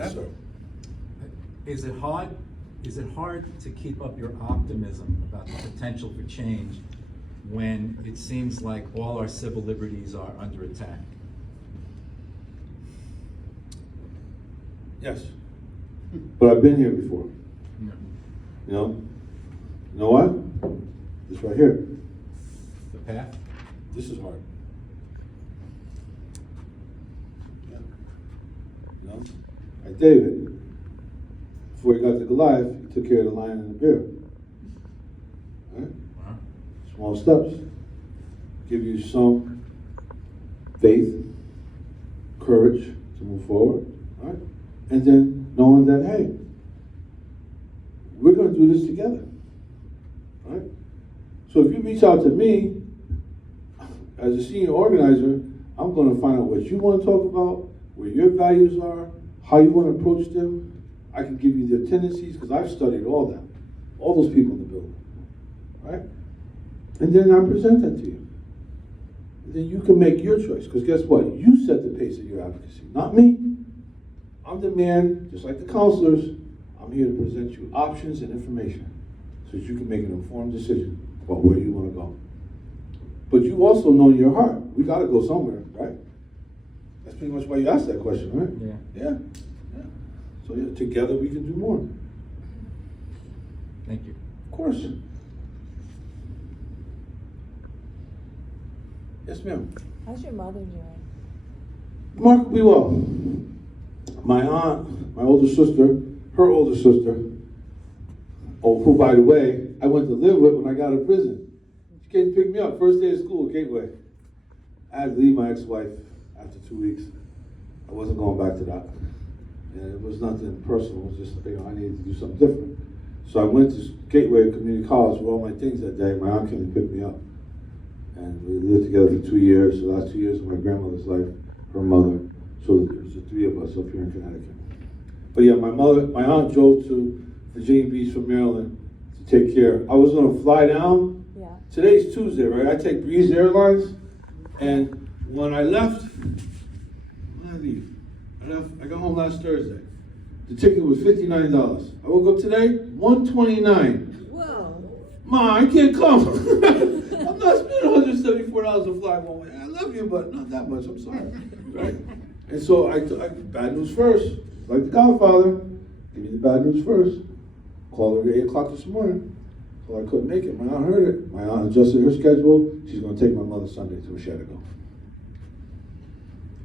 Yes, sir. Is it hard to keep up your optimism about the potential for change when it seems like all our civil liberties are under attack? Yes. But I've been here before. No. You know what? This right here. The path? This is hard. Yeah. You know? Like David, before he got to Goliath, he took care of the lion and the bear. Right? Wow. Small steps. Give you some faith, courage to move forward. Right? And then knowing that, hey, we're going to do this together. Right? So if you reach out to me, as a senior organizer, I'm going to find out what you want to talk about, where your values are, how you want to approach them. I can give you their tendencies, because I've studied all that, all those people in the building. Right? And then I present that to you. And then you can make your choice, because guess what? You set the pace of your advocacy, not me. I'm the man, just like the counselors. I'm here to present you options and information so that you can make an informed decision about where you want to go. But you also know in your heart, we got to go somewhere, right? That's pretty much why you asked that question, right? Yeah. Yeah. So yeah, together we can do more. Thank you. Of course. Yes, ma'am. How's your mother doing? Remarkably well. My aunt, my older sister, her older sister, who, by the way, I went to live with when I got out of prison. She came to pick me up, first day of school at Gateway. I had to leave my ex-wife after 2 weeks. I wasn't going back to that. And it was nothing personal, it was just, I needed to do something different. So I went to Gateway Community College with all my things that day. My aunt came to pick me up. And we lived together for 2 years. The last 2 years of my grandmother's life, her mother. So there was the three of us up here in Connecticut. But yeah, my aunt drove to Virginia Beach from Maryland to take care. I was gonna fly down. Yeah. Today's Tuesday, right? I take Breeze Airlines. And when I left, when did I leave? I got home last Thursday. The ticket was $59. I woke up today, $129. Whoa. Ma, I can't come. I'm not spending $174 to fly one way. I love you, but not that much. I'm sorry. Right? And so I bad news first. Like the Godfather, give me the bad news first. Called her at 8 o'clock this morning. So I couldn't make it. My aunt heard it. My aunt adjusted her schedule. She's going to take my mother Sunday to a she had to go.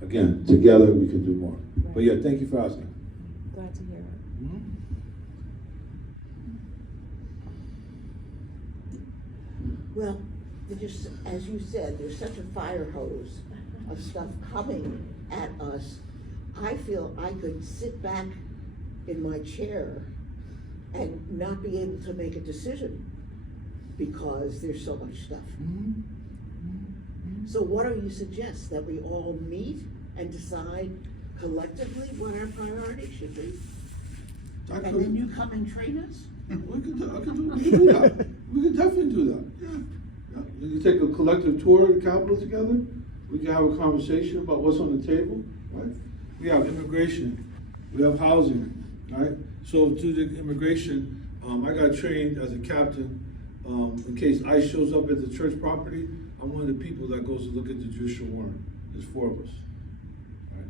Again, together we can do more. Right. But yeah, thank you for asking. Glad to hear it. Mm-hmm. Well, just as you said, there's such a fire hose of stuff coming at us. I feel I could sit back in my chair and not be able to make a decision because there's so much stuff. So what do you suggest? That we all meet and decide collectively what our priorities should be? And then you come and train us? We can do that. We can definitely do that. Yeah. We can take a collective tour of the Capitol together. We can have a conversation about what's on the table, right? We have immigration. We have housing, right? So to the immigration, I got trained as a captain in case ICE shows up at the church property. I'm one of the people that goes to look at the judicial warrant. There's 4 of us, right?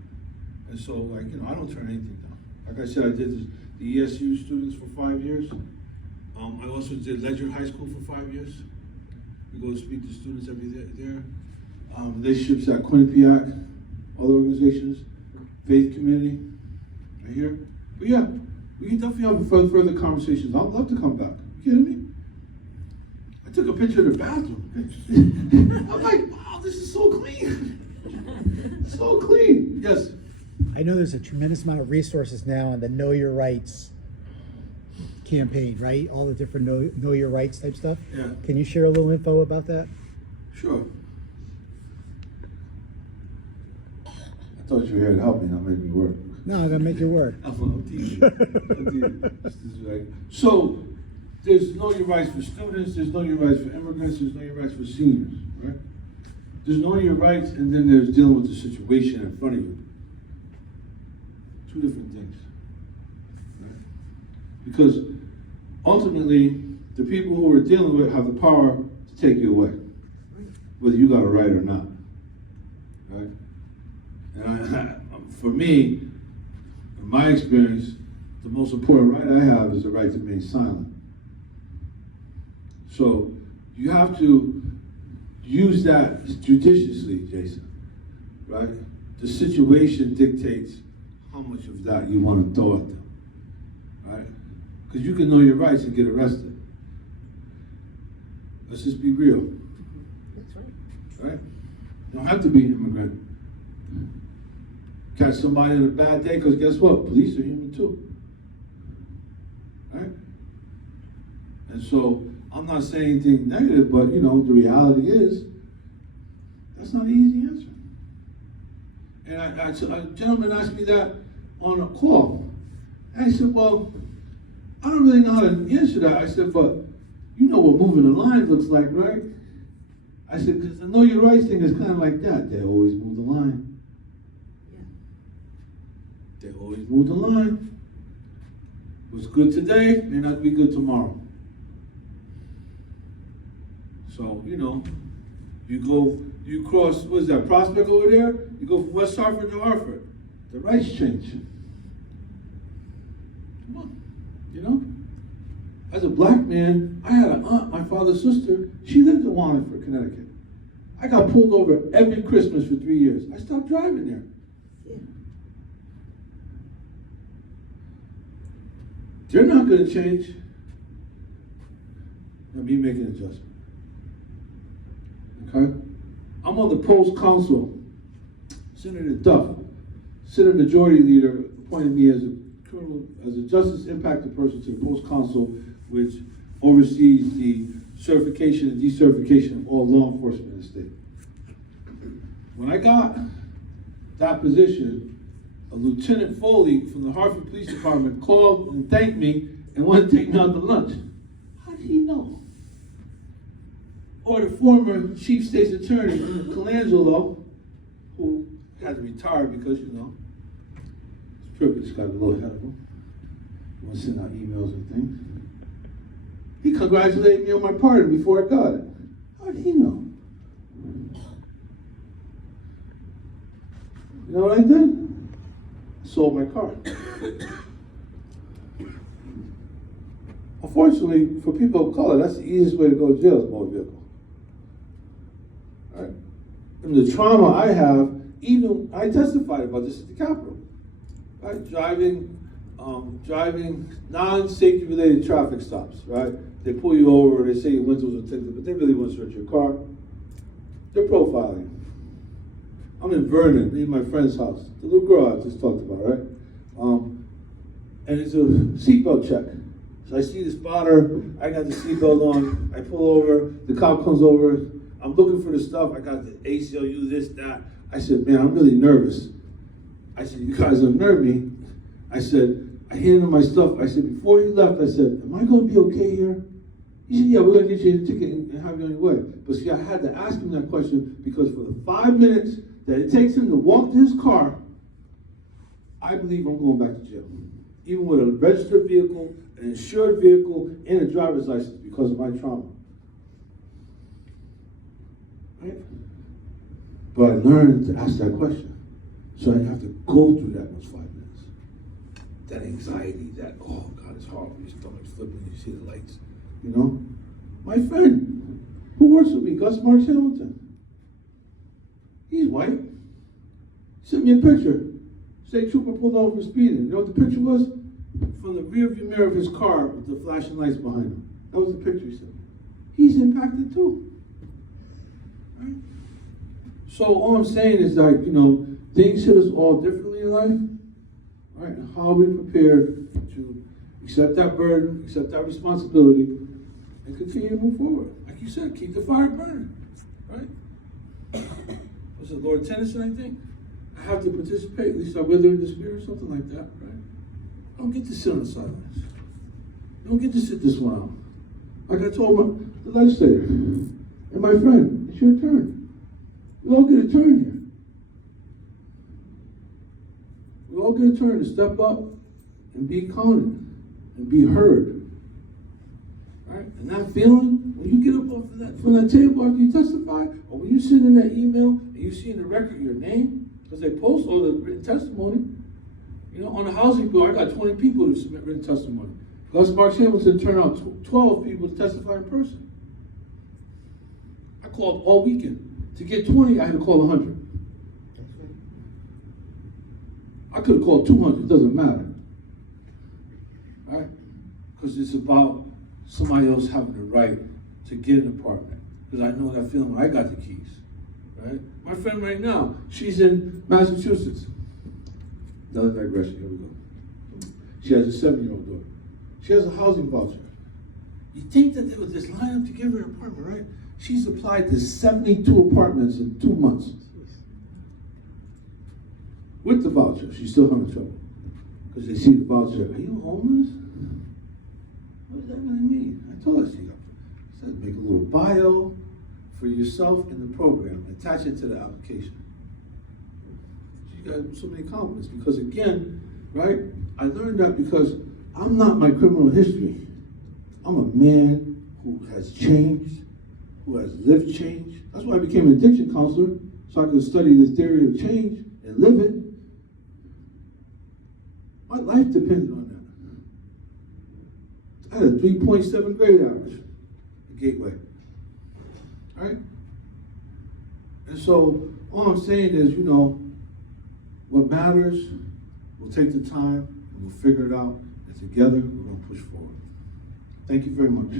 And so, like, I don't turn anything down. Like I said, I did the ESU students for 5 years. I also did Ledyard High School for 5 years. We go to speak to students every day there. Relationships at Quinnipiac, other organizations, faith community, right here. But yeah, we can definitely have further conversations. I'd love to come back. You kidding me? I took a picture of the bathroom. I'm like, wow, this is so clean. So clean. Yes. I know there's a tremendous amount of resources now on the Know Your Rights campaign, right? All the different know Your Rights type stuff. Yeah. Can you share a little info about that? Sure. I thought you were here to help me, not make me work. No, I'm gonna make it work. I'm teasing. So, there's Know Your Rights for students, there's Know Your Rights for immigrants, there's Know Your Rights for seniors, right? There's Know Your Rights, and then there's dealing with the situation in front of you. 2 different things. Because ultimately, the people who we're dealing with have the power to take you away, whether you got a right or not. Right? And for me, in my experience, the most important right I have is the right to remain silent. So you have to use that judiciously, Jason, right? The situation dictates how much of that you want to throw at them, right? Because you can know your rights and get arrested. Let's just be real. That's right. Right? You don't have to be an immigrant. Catch somebody on a bad day, because guess what? Police are human too. Right? And so, I'm not saying anything negative, but you know, the reality is, that's not an easy answer. And a gentleman asked me that on a call. And I said, well, I don't really know how to answer that. I said, but you know what moving the line looks like, right? I said, because the know your rights thing is kind of like that. They always move the line. Yeah. They always move the line. What's good today may not be good tomorrow. So, you know, you cross, what is that, Prospect over there? You go from West Hartford to Hartford. The rights change. Come on, you know? As a black man, I had an aunt, my father's sister, she lived in Wallingford, Connecticut. I got pulled over every Christmas for 3 years. I stopped driving there. Yeah. They're not gonna change. Let me make an adjustment. Okay? I'm on the Post Council. Senator Duff, Senate Majority Leader, appointed me as a justice impacted person to the Post Council, which oversees the certification and decertification of all law enforcement in the state. When I got that position, a Lieutenant Foley from the Hartford Police Department called and thanked me and wanted to take me out to lunch. How did he know? Or the former Chief State's Attorney, Colangelo, who had to retire because, you know, his privilege got a little ahead of him. He want to send out emails and things. He congratulated me on my pardon before I got it. How did he know? You know what I did? I sold my car. Unfortunately, for people of color, that's the easiest way to go to jail is motor vehicle. Right? And the trauma I have, even I testified about this at the Capitol. Right? Driving non-safety related traffic stops, right? They pull you over, they say your windows are tinted, but they really want to search your car. They're profiling. I'm in Vernon, in my friend's house, the little girl I just talked about, right? And it's a seatbelt check. So I see the spotter, I got the seatbelt on, I pull over, the cop comes over, I'm looking for the stuff, I got the ACLU, this, that. I said, man, I'm really nervous. I said, you guys unnerve me. I said, I handed him my stuff. I said, before he left, I said, am I going to be okay here? He said, yeah, we're going to get you a ticket and have you on your way. But see, I had to ask him that question because for the 5 minutes that it takes him to walk to his car, I believe I'm going back to jail. Even with a registered vehicle, an insured vehicle, and a driver's license because of my trauma. Right? But I learned to ask that question. So I have to go through that in those 5 minutes. That anxiety, that, oh God, it's horrible, your stomach's flipping, you see the lights. You know? My friend, who works with me, Gus Marks Hamilton. He's white. He sent me a picture. State trooper pulled over for speeding. You know what the picture was? From the rear view mirror of his car with the flashing lights behind him. That was the picture he sent me. He's impacted too. Right? So all I'm saying is that, you know, things hit us all differently in life. Right? How are we prepared to accept that burden, accept that responsibility, and continue to move forward? Like you said, keep the fire burning. Right? Was it Lord Tennyson, I think? I have to participate, at least I wither in the spirit, something like that, right? I don't get to sit on the sidelines. I don't get to sit this one out. Like I told the legislator and my friend, it's your turn. We all get a turn here. We all get a turn to step up and be counted and be heard. Right? And that feeling, when you get up off of that, from that table after you testify, or when you send in that email and you see in the record your name, because they post all the written testimony. You know, on the housing board, I got 20 people to submit written testimony. Gus Marks Hamilton turned out 12 people to testify in person. I called all weekend. To get 20, I had to call 100. I could have called 200, it doesn't matter. Right? Because it's about somebody else having the right to get an apartment. Because I know that feeling, I got the keys. Right? My friend right now, she's in Massachusetts. Another digression, here we go. She has a 7-year-old daughter. She has a housing voucher. You think that there was this lineup to give her an apartment, right? She's applied to 72 apartments in 2 months. With the voucher, she's still having trouble. Because they see the voucher, are you homeless? What does that really mean? I told her, she said, make a little bio for yourself in the program, attach it to the application. She got so many compliments because again, right, I learned that because I'm not my criminal history. I'm a man who has changed, who has lived change. That's why I became an addiction counselor, so I could study the theory of change and live it. My life depended on that. I had a 3.7 grade average at Gateway. Right? And so all I'm saying is, you know, what matters, we'll take the time and we'll figure it out, and together we're going to push forward. Thank you very much.